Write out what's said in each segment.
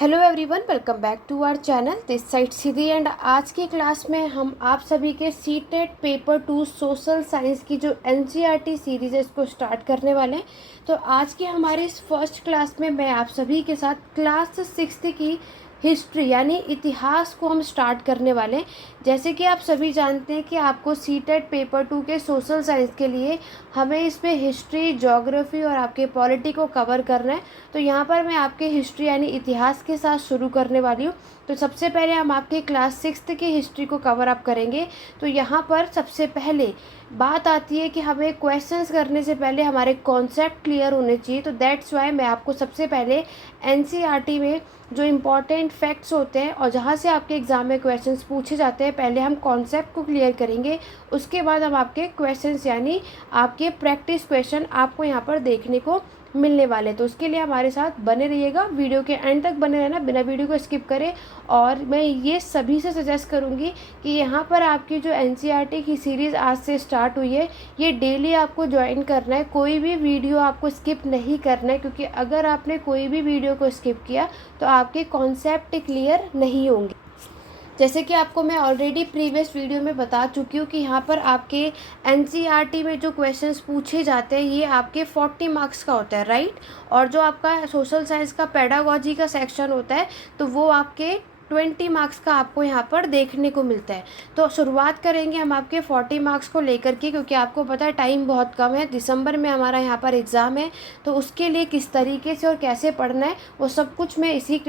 Hello everyone, welcome back to our channel this side Sidhi. And आज की class में हम आप सभी के सीटेट पेपर 2 सोशल साइंस की जो एनसीईआरटी सीरीज़ है इसको स्टार्ट करने वाले हैं। तो आज की हमारी इस फर्स्ट क्लास में मैं आप सभी के साथ क्लास 6 की हिस्ट्री यानी इतिहास को हम स्टार्ट करने वाले हैं। जैसे कि आप सभी जानते हैं कि आपको सीटेट पेपर 2 के सोशल साइंस के लिए हमें इसमें हिस्ट्री, ज्योग्राफी और आपके पॉलिटी को कवर करना है। तो यहाँ पर मैं आपके हिस्ट्री यानी इतिहास के साथ शुरू करने वाली हूँ। तो सबसे पहले हम आपके क्लास 6 की हिस्ट्री को कवर अप करेंगे। तो यहाँ पर सबसे पहले बात आती है कि हमें क्वेश्चंस करने से पहले हमारे कॉन्सेप्ट क्लियर होने चाहिए। तो दैट्स वाई मैं आपको सबसे पहले एनसीईआरटी में जो इम्पॉर्टेंट फैक्ट्स होते हैं और जहाँ से आपके एग्ज़ाम में क्वेश्चंस पूछे जाते हैं, पहले हम कॉन्सेप्ट को क्लियर करेंगे। उसके बाद हम आपके क्वेश्चंस यानी आपके प्रैक्टिस क्वेश्चन आपको यहाँ पर देखने को मिलने वाले। तो उसके लिए हमारे साथ बने रहिएगा, वीडियो के एंड तक बने रहना, बिना वीडियो को स्किप करें। और मैं ये सभी से सजेस्ट करूँगी कि यहाँ पर आपकी जो एनसीईआरटी की सीरीज़ आज से स्टार्ट हुई है, ये डेली आपको ज्वाइन करना है। कोई भी वीडियो आपको स्किप नहीं करना है, क्योंकि अगर आपने कोई भी वीडियो को स्किप किया तो आपके कॉन्सेप्ट क्लियर नहीं होंगे। जैसे कि आपको मैं ऑलरेडी प्रीवियस वीडियो में बता चुकी हूँ कि यहाँ पर आपके एनसीईआरटी में जो क्वेश्चंस पूछे जाते हैं ये आपके 40 मार्क्स का होता है, राइट। और जो आपका सोशल साइंस का पेडागॉजी का सेक्शन होता है तो वो आपके 20 मार्क्स का आपको यहाँ पर देखने को मिलता है। तो शुरुआत करेंगे हम आपके 40 मार्क्स को लेकर के, क्योंकि आपको पता है टाइम बहुत कम है, दिसंबर में हमारा यहाँ पर एग्ज़ाम है। तो उसके लिए किस तरीके से और कैसे पढ़ना है वो सब कुछ मैं इसी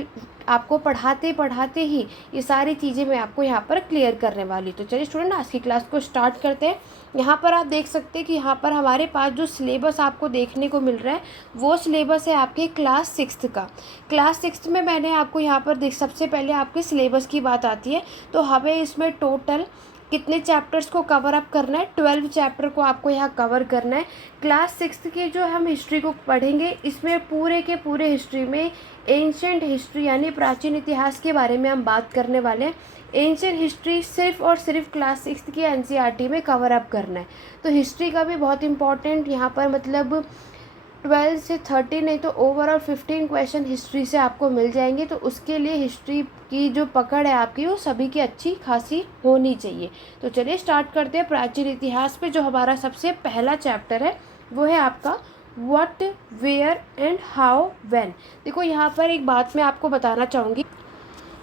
आपको पढ़ाते पढ़ाते ही ये सारी चीज़ें मैं आपको यहाँ पर क्लियर करने वाली। तो चलिए स्टूडेंट, आज की क्लास को स्टार्ट करते हैं। यहाँ पर आप देख सकते हैं कि यहाँ पर हमारे पास जो सिलेबस आपको देखने को मिल रहा है वो सिलेबस है आपके क्लास 6 का। क्लास 6 में मैंने आपको यहाँ पर देख, सबसे पहले आपके सिलेबस की बात आती है। तो हमें इसमें टोटल कितने चैप्टर्स को कवर अप करना है? 12 चैप्टर को आपको यहाँ कवर करना है। क्लास 6 की जो हम हिस्ट्री को पढ़ेंगे, इसमें पूरे के पूरे हिस्ट्री में एंशिएंट हिस्ट्री यानी प्राचीन इतिहास के बारे में हम बात करने वाले हैं। एंशिएंट हिस्ट्री सिर्फ और सिर्फ क्लास 6 की एनसीईआरटी में कवर अप करना है। तो हिस्ट्री का भी बहुत इंपॉर्टेंट यहाँ पर मतलब 12 से 13 नहीं तो ओवरऑल 15 क्वेश्चन हिस्ट्री से आपको मिल जाएंगे। तो उसके लिए हिस्ट्री की जो पकड़ है आपकी वो सभी की अच्छी खासी होनी चाहिए। तो चलिए स्टार्ट करते हैं। प्राचीन इतिहास पे जो हमारा सबसे पहला चैप्टर है वो है आपका what, where and how, when. देखो यहाँ पर एक बात मैं आपको बताना चाहूँगी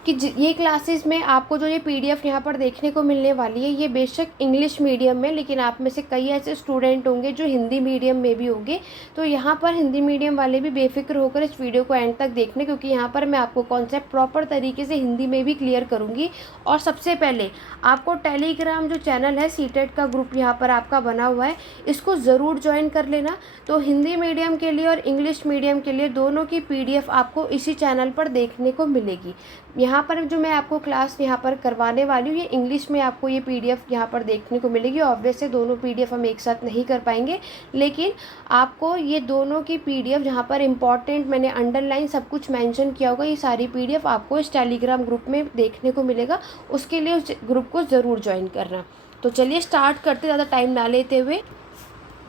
कि ये क्लासेस में आपको जो ये पीडीएफ यहाँ पर देखने को मिलने वाली है, ये बेशक इंग्लिश मीडियम में, लेकिन आप में से कई ऐसे स्टूडेंट होंगे जो हिंदी मीडियम में भी होंगे। तो यहाँ पर हिंदी मीडियम वाले भी बेफिक्र होकर इस वीडियो को एंड तक देखने, क्योंकि यहाँ पर मैं आपको कॉन्सेप्ट प्रॉपर तरीके से हिंदी में भी क्लियर करूँगी। और सबसे पहले आपको टेलीग्राम जो चैनल है सीटेट का ग्रुप यहाँ पर आपका बना हुआ है, इसको ज़रूर ज्वाइन कर लेना। तो हिंदी मीडियम के लिए और इंग्लिश मीडियम के लिए दोनों की पीडीएफ आपको इसी चैनल पर देखने को मिलेगी। यहाँ पर जो मैं आपको क्लास यहाँ पर करवाने वाली हूँ ये इंग्लिश में आपको ये पीडीएफ यहाँ पर देखने को मिलेगी। ऑब्वियस है दोनों पीडीएफ हम एक साथ नहीं कर पाएंगे, लेकिन आपको ये दोनों की पीडीएफ जहाँ पर इम्पॉर्टेंट मैंने अंडरलाइन सब कुछ मेंशन किया होगा, ये सारी पीडीएफ आपको इस टेलीग्राम ग्रुप में देखने को मिलेगा। उसके लिए उस ग्रुप को ज़रूर ज्वाइन करना। तो चलिए स्टार्ट करते, ज़्यादा टाइम ना लेते हुए।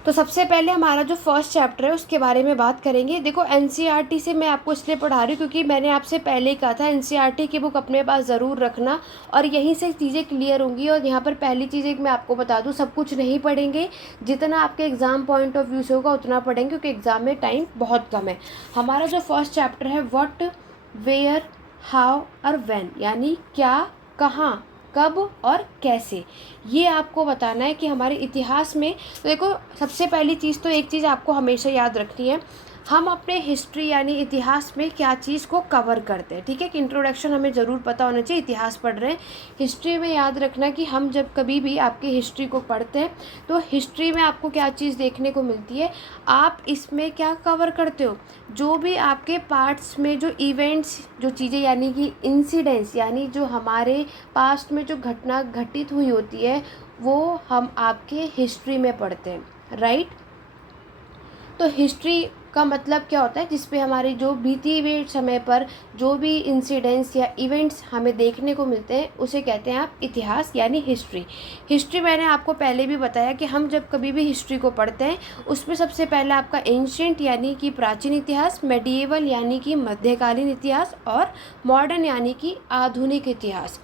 तो सबसे पहले हमारा जो फर्स्ट चैप्टर है उसके बारे में बात करेंगे। देखो एनसीईआरटी से मैं आपको इसलिए पढ़ा रही हूँ क्योंकि मैंने आपसे पहले ही कहा था एनसीईआरटी की बुक अपने पास ज़रूर रखना, और यहीं से चीज़ें क्लियर होंगी। और यहाँ पर पहली चीज़ एक मैं आपको बता दूँ, सब कुछ नहीं पढ़ेंगे, जितना आपके एग्ज़ाम पॉइंट ऑफ व्यू से होगा उतना पढ़ेंगे, क्योंकि एग्ज़ाम में टाइम बहुत कम है। हमारा जो फर्स्ट चैप्टर है व्हाट, वेयर, हाउ और व्हेन, यानी क्या, कहाँ, कब और कैसे, ये आपको बताना है कि हमारे इतिहास में। तो देखो सबसे पहली चीज़ तो एक चीज़ आपको हमेशा याद रखनी है, हम अपने हिस्ट्री यानी इतिहास में क्या चीज़ को कवर करते हैं। ठीक है, कि इंट्रोडक्शन हमें ज़रूर पता होना चाहिए। इतिहास पढ़ रहे हैं, हिस्ट्री में याद रखना कि हम जब कभी भी आपकी हिस्ट्री को पढ़ते हैं तो हिस्ट्री में आपको क्या चीज़ देखने को मिलती है, आप इसमें क्या कवर करते हो, जो भी आपके पार्ट्स में जो इवेंट्स, जो चीज़ें यानी कि इंसिडेंट्स, यानी जो हमारे पास्ट में जो घटना घटित हुई होती है वो हम आपके हिस्ट्री में पढ़ते हैं, राइट। तो हिस्ट्री का मतलब क्या होता है, जिस पे हमारे जो बीते हुए समय पर जो भी इंसिडेंट्स या इवेंट्स हमें देखने को मिलते हैं उसे कहते हैं आप इतिहास यानी हिस्ट्री। हिस्ट्री मैंने आपको पहले भी बताया कि हम जब कभी भी हिस्ट्री को पढ़ते हैं उसमें सबसे पहले आपका एंशिएंट यानी कि प्राचीन इतिहास, मेडिएवल यानी कि मध्यकालीन इतिहास और मॉडर्न यानी कि आधुनिक इतिहास।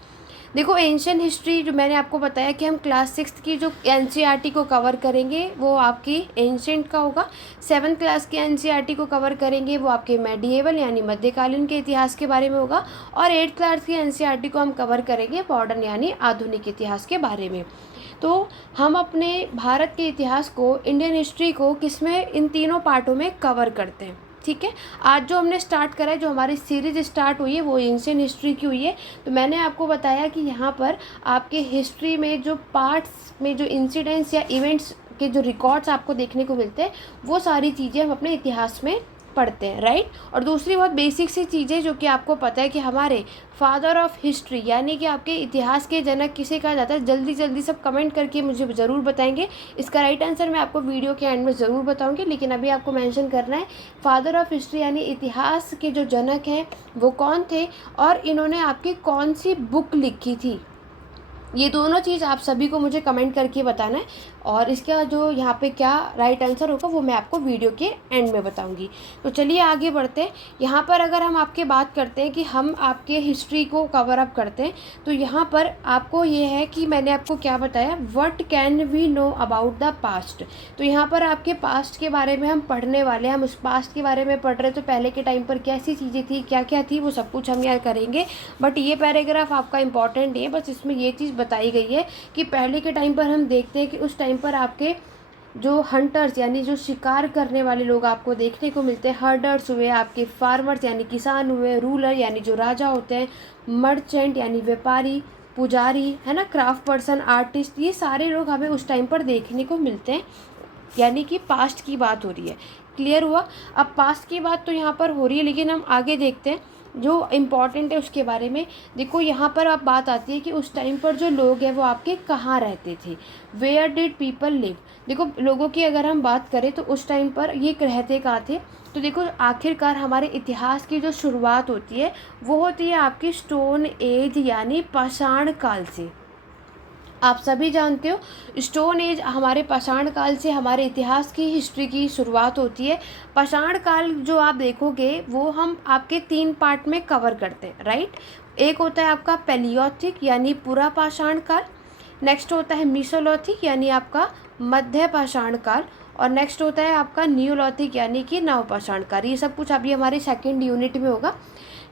देखो एंशियंट हिस्ट्री जो मैंने आपको बताया कि हम क्लास 6 की जो एनसीईआरटी को कवर करेंगे वो आपकी एंशियंट का होगा। 7th क्लास के एनसीईआरटी को कवर करेंगे वो आपके मेडिएवल यानी मध्यकालीन के इतिहास के बारे में होगा। और 8th क्लास की एनसीईआरटी को हम कवर करेंगे मॉडर्न यानी आधुनिक इतिहास के बारे में। तो हम अपने भारत के इतिहास को, इंडियन हिस्ट्री को किसमें, इन तीनों पार्टों में कवर करते हैं। ठीक है, आज जो हमने स्टार्ट करा है, जो हमारी सीरीज स्टार्ट हुई है वो एंशिएंट हिस्ट्री की हुई है। तो मैंने आपको बताया कि यहाँ पर आपके हिस्ट्री में जो पार्ट्स में जो इंसिडेंट्स या इवेंट्स के जो रिकॉर्ड्स आपको देखने को मिलते हैं वो सारी चीज़ें हम अपने इतिहास में पढ़ते हैं, राइट। और दूसरी बहुत बेसिक सी चीज़ें जो कि आपको पता है कि हमारे फादर ऑफ हिस्ट्री यानी कि आपके इतिहास के जनक किसे कहा जाता है, जल्दी जल्दी सब कमेंट करके मुझे ज़रूर बताएंगे। इसका राइट आंसर मैं आपको वीडियो के एंड में ज़रूर बताऊंगी, लेकिन अभी आपको मेंशन करना है फादर ऑफ हिस्ट्री यानी इतिहास के जो जनक हैं वो कौन थे और इन्होंने आपकी कौन सी बुक लिखी थी। ये दोनों चीज़ आप सभी को मुझे कमेंट करके बताना है और इसका जो यहाँ पे क्या राइट आंसर होगा वो मैं आपको वीडियो के एंड में बताऊंगी। तो चलिए आगे बढ़ते हैं। यहाँ पर अगर हम आपके बात करते हैं कि हम आपके हिस्ट्री को कवर अप करते हैं तो यहाँ पर आपको ये है कि मैंने आपको क्या बताया, what can we know about the past. तो यहाँ पर आपके पास्ट के बारे में हम पढ़ने वाले हैं। हम उस पास्ट के बारे में पढ़ रहे हैं तो पहले के टाइम पर कैसी चीज़ें थी, क्या क्या थी, वो सब कुछ हम यहाँ करेंगे। बट ये पैराग्राफ आपका इंपॉर्टेंट है, बस इसमें ये चीज़ बताई गई है कि पहले के टाइम पर हम देखते हैं कि उस टाइम पर आपके जो हंटर्स यानी जो शिकार करने वाले लोग आपको देखने को मिलते हैं, हर्डर्स हुए, आपके फार्मर्स यानी किसान हुए, रूलर यानी जो राजा होते हैं, मर्चेंट यानी व्यापारी, पुजारी है ना, क्राफ्ट पर्सन, आर्टिस्ट, ये सारे लोग हमें उस टाइम पर देखने को मिलते हैं। यानी कि पास्ट की बात हो रही है। क्लियर हुआ। अब पास्ट की बात तो यहाँ पर हो रही है, लेकिन हम आगे देखते हैं जो इम्पॉर्टेंट है उसके बारे में। देखो यहाँ पर आप बात आती है कि उस टाइम पर जो लोग हैं वो आपके कहाँ रहते थे, वेयर डिड पीपल लिव। देखो लोगों की अगर हम बात करें तो उस टाइम पर ये रहते कहाँ थे। तो देखो आखिरकार हमारे इतिहास की जो शुरुआत होती है वो होती है आपकी स्टोन एज यानी पाषाण काल से। आप सभी जानते हो स्टोन एज हमारे पाषाण काल से हमारे इतिहास की हिस्ट्री की शुरुआत होती है। पाषाण काल जो आप देखोगे वो हम आपके 3 पार्ट में कवर करते हैं, राइट। एक होता है आपका पैलियोथिक यानी पूरा पाषाण काल, नेक्स्ट होता है मीसोलोथिक यानी आपका मध्य पाषाण काल, और नेक्स्ट होता है आपका नियोलोथिक यानी कि नवपाषाण काल। ये सब कुछ अभी हमारे सेकेंड यूनिट में होगा।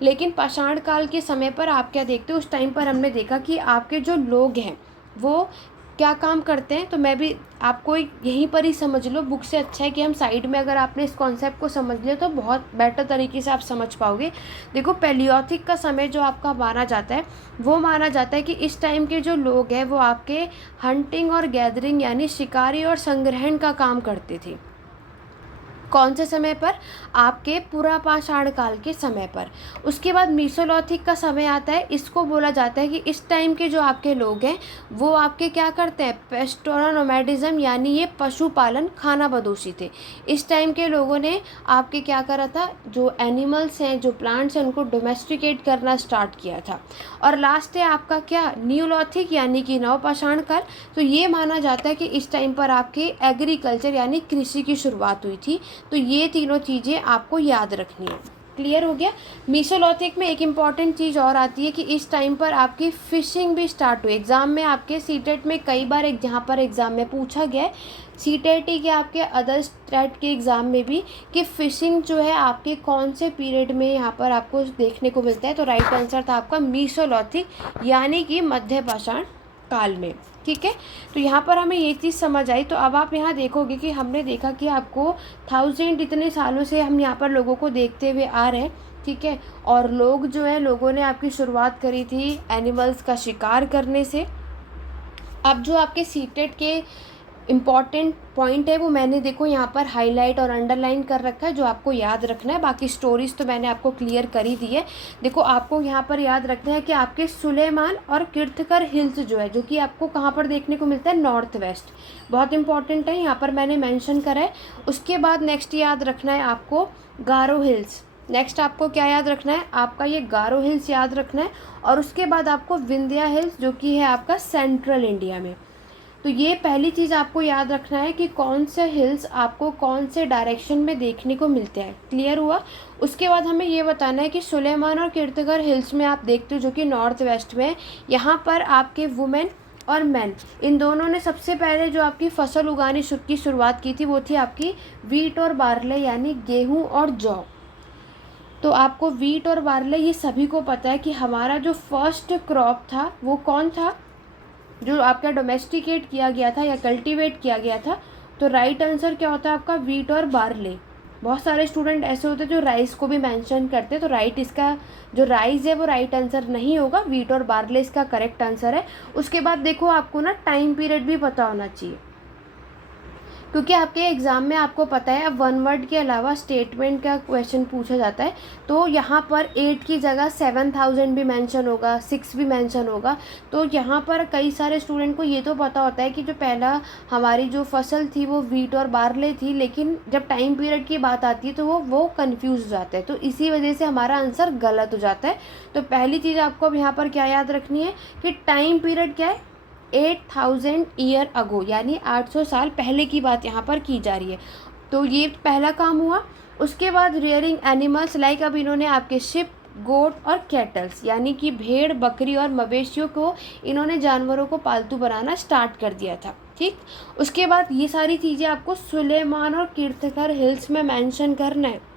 लेकिन पाषाण काल के समय पर आप क्या देखते हो, उस टाइम पर हमने देखा कि आपके जो लोग हैं वो क्या काम करते हैं। तो मैं भी आपको यहीं पर ही समझ लो, बुक से अच्छा है कि हम साइड में अगर आपने इस कॉन्सेप्ट को समझ लिया तो बहुत बेटर तरीके से आप समझ पाओगे। देखो पैलियोथिक का समय जो आपका माना जाता है वो माना जाता है कि इस टाइम के जो लोग हैं वो आपके हंटिंग और गैदरिंग यानी शिकारी और संग्रहण का काम करते थे। कौन से समय पर, आपके पूरा पाषाण काल के समय पर। उसके बाद मीसोलोथिक का समय आता है। इसको बोला जाता है कि इस टाइम के जो आपके लोग हैं वो आपके क्या करते हैं, पेस्टोरल नोमैडिज्म यानी ये पशुपालन खाना बदोशी थे। इस टाइम के लोगों ने आपके क्या करा था, जो एनिमल्स हैं, जो प्लांट्स हैं, उनको डोमेस्टिकेट करना स्टार्ट किया था। और लास्ट है आपका क्या, न्यूलोथिक यानी कि नवपाषाण काल। तो ये माना जाता है कि इस टाइम पर आपके एग्रीकल्चर यानी कृषि की शुरुआत हुई थी। तो ये तीनों चीज़ें आपको याद रखनी है। क्लियर हो गया। मीसोलोथिक में एक इम्पॉर्टेंट चीज़ और आती है कि इस टाइम पर आपकी फ़िशिंग भी स्टार्ट हुई। एग्ज़ाम में आपके सीटेट में कई बार जहाँ पर एग्ज़ाम में पूछा गया है, सीटेट के आपके अदर स्टेट के एग्ज़ाम में भी, कि फ़िशिंग जो है आपके कौन से पीरियड में यहाँ पर आपको देखने को मिलता है। तो राइट आंसर था आपका मीसोलोथिक यानी कि मध्य पाषाण काल में। ठीक है, तो यहाँ पर हमें ये चीज़ समझ आई। तो अब आप यहाँ देखोगे कि हमने देखा कि आपको 1000 इतने सालों से हम यहाँ पर लोगों को देखते हुए आ रहे हैं। ठीक है, और लोग जो है, लोगों ने आपकी शुरुआत करी थी एनिमल्स का शिकार करने से। अब जो आपके सीटेट के इम्पॉर्टेंट पॉइंट है वो मैंने देखो यहाँ पर हाईलाइट और अंडरलाइन कर रखा है, जो आपको याद रखना है। बाकी स्टोरीज तो मैंने आपको क्लियर कर ही दी है। देखो आपको यहाँ पर याद रखना है कि आपके सुलेमान और कीर्थकर हिल्स जो है, जो कि आपको कहाँ पर देखने को मिलता है, नॉर्थ वेस्ट। बहुत इंपॉर्टेंट है, यहाँ पर मैंने मेंशन करा है। उसके बाद नेक्स्ट याद रखना है आपको गारो हिल्स। नेक्स्ट आपको क्या याद रखना है, आपका ये गारो हिल्स याद रखना है। और उसके बाद आपको विंध्या हिल्स, जो कि है आपका सेंट्रल इंडिया में। तो ये पहली चीज़ आपको याद रखना है कि कौन से हिल्स आपको कौन से डायरेक्शन में देखने को मिलते हैं। क्लियर हुआ। उसके बाद हमें ये बताना है कि सुलेमान और कीर्थकर हिल्स में आप देखते हो, जो कि नॉर्थ वेस्ट में, यहाँ पर आपके वुमेन और मैन इन दोनों ने सबसे पहले जो आपकी फसल उगाने की शुरुआत की थी, वो थी आपकी वीट और बार्ले, यानी गेहूँ और जौ। तो आपको वीट और बार्ले ये सभी को पता है कि हमारा जो फर्स्ट क्रॉप था वो कौन था, जो आपका डोमेस्टिकेट किया गया था या कल्टीवेट किया गया था। तो राइट आंसर क्या होता है आपका, वीट और बार्ले। बहुत सारे स्टूडेंट ऐसे होते हैं जो राइस को भी मेंशन करते हैं, तो राइट इसका जो राइस है वो राइट आंसर नहीं होगा, वीट और बार्ले इसका करेक्ट आंसर है। उसके बाद देखो आपको ना टाइम पीरियड भी पता होना चाहिए, क्योंकि आपके एग्ज़ाम में आपको पता है अब वन वर्ड के अलावा स्टेटमेंट का क्वेश्चन पूछा जाता है। तो यहाँ पर 8 की जगह 7000 भी मेंशन होगा, 6 भी मेंशन होगा। तो यहाँ पर कई सारे स्टूडेंट को ये तो पता होता है कि जो पहला हमारी जो फसल थी वो वीट और बार्ले थी, लेकिन जब टाइम पीरियड की बात आती है तो वो कन्फ्यूज़ हो जाता है। तो इसी वजह से हमारा आंसर गलत हो जाता है। तो पहली चीज़ आपको अब यहाँ पर क्या याद रखनी है कि टाइम पीरियड क्या है, 8000 ईयर अगो, यानी 800 साल पहले की बात यहाँ पर की जा रही है। तो ये पहला काम हुआ। उसके बाद रियरिंग एनिमल्स लाइक, अब इन्होंने आपके शिप, गोट और कैटल्स, यानी कि भेड़, बकरी और मवेशियों को इन्होंने जानवरों को पालतू बनाना स्टार्ट कर दिया था। ठीक। उसके बाद ये सारी चीज़ें आपको सुलेमान और कीर्थकर हिल्स में मेंशन करना है।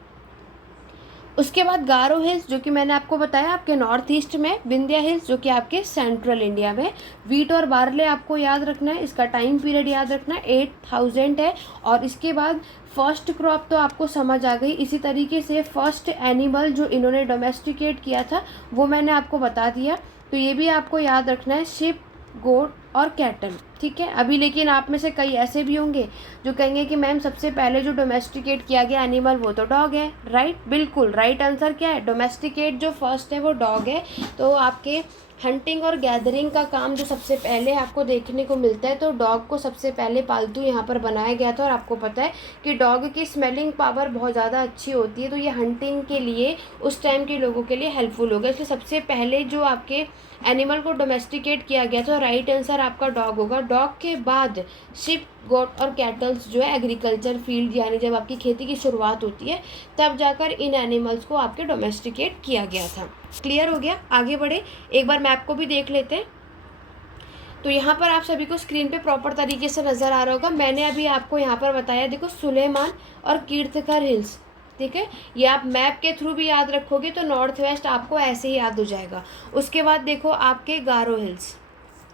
उसके बाद गारो हिल्स, जो कि मैंने आपको बताया आपके नॉर्थ ईस्ट में, विंध्या हिल्स जो कि आपके सेंट्रल इंडिया में। वीट और बार्ले आपको याद रखना है, इसका टाइम पीरियड याद रखना है, 8000 है। और इसके बाद फर्स्ट क्रॉप तो आपको समझ आ गई। इसी तरीके से फर्स्ट एनिमल जो इन्होंने डोमेस्टिकेट किया था वो मैंने आपको बता दिया। तो ये भी आपको याद रखना है, शिप, गोट और कैटल। ठीक है। अभी लेकिन आप में से कई ऐसे भी होंगे जो कहेंगे कि मैम सबसे पहले जो डोमेस्टिकेट किया गया एनिमल वो तो डॉग है। राइट, बिल्कुल राइट आंसर क्या है, डोमेस्टिकेट जो फर्स्ट है वो डॉग है। तो आपके हंटिंग और गैदरिंग का काम जो सबसे पहले आपको देखने को मिलता है, तो डॉग को सबसे पहले पालतू यहाँ पर बनाया गया था। और आपको पता है कि डॉग की स्मेलिंग पावर बहुत ज़्यादा अच्छी होती है, तो ये हंटिंग के लिए उस टाइम के लोगों के लिए हेल्पफुल होगा। इसलिए सबसे पहले जो आपके एनिमल को डोमेस्टिकेट किया गया था, राइट आंसर आपका डॉग होगा। डॉग के बाद शिप, गोट और कैटल्स जो है एग्रीकल्चर फील्ड, यानी जब आपकी खेती की शुरुआत होती है तब जाकर इन एनिमल्स को आपके डोमेस्टिकेट किया गया था। क्लियर हो गया। आगे बढ़े, एक बार मैप को भी देख लेते हैं। तो यहाँ पर आप सभी को स्क्रीन पे प्रॉपर तरीके से नज़र आ रहा होगा। मैंने अभी आपको यहाँ पर बताया, देखो सुलेमान और कीर्थकर हिल्स। ठीक है, ये आप मैप के थ्रू भी याद रखोगे तो नॉर्थ वेस्ट आपको ऐसे ही याद हो जाएगा। उसके बाद देखो आपके गारो हिल्स,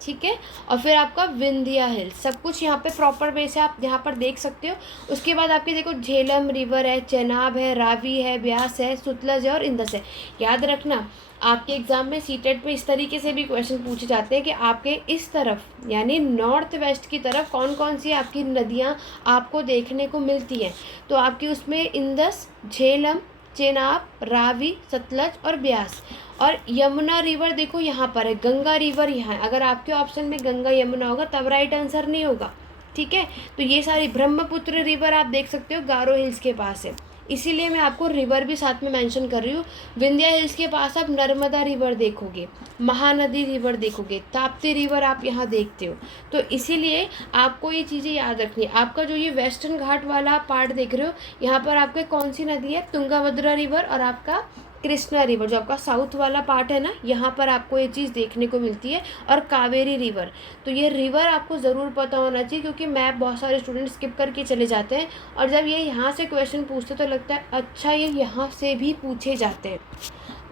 ठीक है, और फिर आपका विंध्या हिल्स, सब कुछ यहाँ पे प्रॉपर वे से आप यहाँ पर देख सकते हो। उसके बाद आपके देखो झेलम रिवर है, चेनाब है, रावी है, ब्यास है, सुतलज है और इंदस है। याद रखना आपके एग्जाम में सीटेट में इस तरीके से भी क्वेश्चन पूछे जाते हैं कि आपके इस तरफ यानी नॉर्थ वेस्ट की तरफ कौन कौन सी आपकी नदियाँ आपको देखने को मिलती हैं। तो आपकी उसमें इंदस, झेलम, चेनाब, रावी, सतलज और ब्यास। और यमुना रिवर देखो यहाँ पर है, गंगा रिवर यहाँ है। अगर आपके ऑप्शन में गंगा यमुना होगा तब राइट आंसर नहीं होगा। ठीक है, तो ये सारी ब्रह्मपुत्र रिवर आप देख सकते हो गारो हिल्स के पास है, इसीलिए मैं आपको रिवर भी साथ में मेंशन कर रही हूँ। विंध्या हिल्स के पास आप नर्मदा रिवर देखोगे, महानदी रिवर देखोगे, ताप्ती रिवर आप यहाँ देखते हो। तो इसीलिए आपको ये चीज़ें याद रखनी है। आपका जो ये वेस्टर्न घाट वाला पार्ट देख रहे हो, यहाँ पर आपके कौन सी नदी है, तुंगाभद्रा रिवर और आपका कृष्णा रिवर। जो आपका साउथ वाला पार्ट है ना, यहाँ पर आपको ये चीज़ देखने को मिलती है, और कावेरी रिवर। तो ये रिवर आपको ज़रूर पता होना चाहिए, क्योंकि मैप बहुत सारे स्टूडेंट स्किप करके चले जाते हैं, और जब ये यहाँ से क्वेश्चन पूछते तो लगता है अच्छा ये यहाँ से भी पूछे जाते हैं।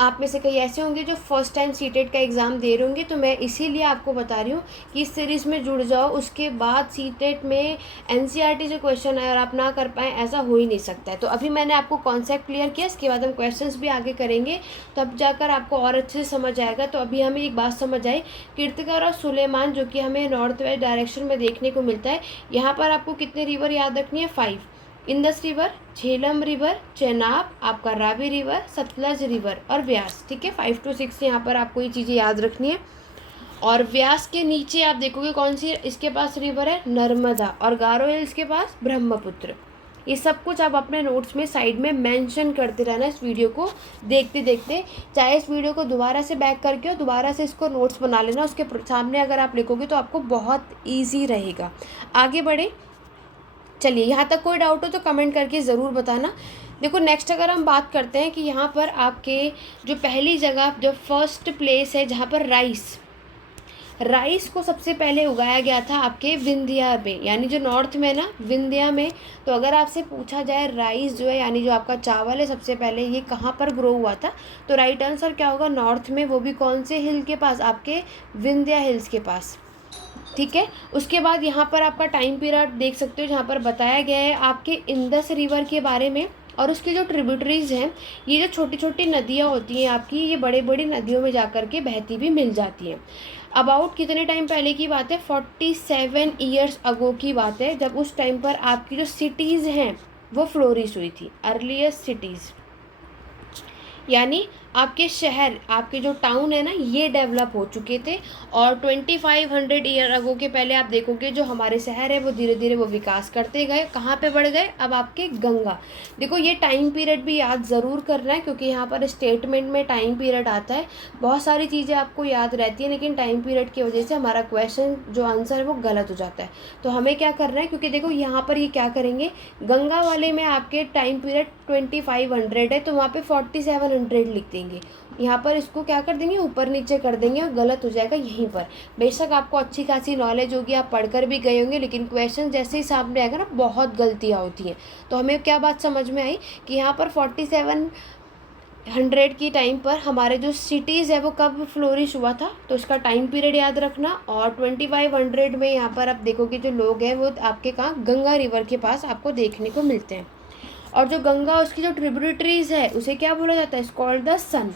आप में से कई ऐसे होंगे जो फर्स्ट टाइम सीटेट का एग्ज़ाम दे रहे होंगे, तो मैं इसीलिए आपको बता रही हूँ कि इस सीरीज़ में जुड़ जाओ। उसके बाद सीटेट में एनसीईआरटी से क्वेश्चन आए और आप ना कर पाएँ, ऐसा हो ही नहीं सकता है। तो अभी मैंने आपको कॉन्सेप्ट क्लियर किया, इसके बाद हम क्वेश्चंस भी आगे करेंगे, तब जाकर आपको और अच्छे से समझ आएगा। तो अभी हमें एक बात समझ आई, कीर्तिकर और सुलेमान जो कि हमें नॉर्थ वेस्ट डायरेक्शन में देखने को मिलता है, यहाँ पर आपको कितने रिवर याद रखनी है? 5। Indus river, Jhelum river, Chenab, आपका रावी रिवर, सतलज रिवर और व्यास। ठीक है, 5 to 6 यहाँ पर आपको ये चीज़ें याद रखनी है। और व्यास के नीचे आप देखोगे कौन सी इसके पास रिवर है? नर्मदा। और गारो हिल्स के पास ब्रह्मपुत्र। ये सब कुछ आप अपने नोट्स में साइड में मेंशन करते रहना इस वीडियो को देखते देखते। चाहे इस वीडियो को दोबारा से बैक करके और दोबारा से इसको नोट्स बना लेना, उसके सामने अगर आप लिखोगे तो आपको बहुत ईजी रहेगा। आगे बढ़े, चलिए यहाँ तक कोई डाउट हो तो कमेंट करके ज़रूर बताना। देखो नेक्स्ट अगर हम बात करते हैं कि यहाँ पर आपके जो पहली जगह, जो फर्स्ट प्लेस है जहाँ पर राइस को सबसे पहले उगाया गया था आपके विंध्या में, यानी जो नॉर्थ में ना, विंध्या में। तो अगर आपसे पूछा जाए राइस जो है यानी जो आपका चावल है सबसे पहले ये कहाँ पर ग्रो हुआ था, तो राइट आंसर क्या होगा? नॉर्थ में, वो भी कौन से हिल के पास? आपके विंध्या हिल्स के पास। ठीक है, उसके बाद यहाँ पर आपका टाइम पीरियड देख सकते हो जहाँ पर बताया गया है आपके इंदस रिवर के बारे में। और उसकी जो ट्रिब्यूटरीज हैं, ये जो छोटी छोटी नदियाँ होती हैं आपकी, ये बड़े बड़ी नदियों में जाकर के बहती भी मिल जाती हैं। अबाउट कितने टाइम पहले की बात है? 47 ईयर्स अगो की बात है, जब उस टाइम पर आपकी जो सिटीज़ हैं वो फ्लोरिश हुई थी, अर्लीस्ट सिटीज़, यानी आपके शहर, आपके जो टाउन है ना, ये डेवलप हो चुके थे। और 2500 ईयर अगो के पहले आप देखोगे जो हमारे शहर है वो धीरे धीरे वो विकास करते गए। कहाँ पे बढ़ गए? अब आपके गंगा। देखो ये टाइम पीरियड भी याद ज़रूर करना है, क्योंकि यहाँ पर स्टेटमेंट में टाइम पीरियड आता है। बहुत सारी चीज़ें आपको याद रहती हैं, लेकिन टाइम पीरियड की वजह से हमारा क्वेश्चन जो आंसर है वो गलत हो जाता है। तो हमें क्या करना है, क्योंकि देखो यहाँ पर ये क्या करेंगे, गंगा वाले में आपके टाइम पीरियड 2500 है, तो वहाँ पे 4700 लिख देंगे। यहाँ पर इसको क्या कर देंगे? ऊपर नीचे कर देंगे और गलत हो जाएगा यहीं पर। बेशक आपको अच्छी खासी नॉलेज होगी, आप पढ़कर भी गए होंगे, लेकिन क्वेश्चन जैसे ही सामने आएगा ना, बहुत गलतियाँ होती हैं। तो हमें क्या बात समझ में आई कि यहाँ पर 4700 की टाइम पर हमारे जो सिटीज़ है वो कब फ्लोरिश हुआ था, तो इसका टाइम पीरियड याद रखना। और 2500 में यहाँ पर आप देखोगे जो लोग हैं वो आपके कहाँ? गंगा रिवर के पास आपको देखने को मिलते हैं। और जो गंगा, उसकी जो ट्रिब्यूटरीज है उसे क्या बोला जाता है? इट्स कॉल्ड द सन।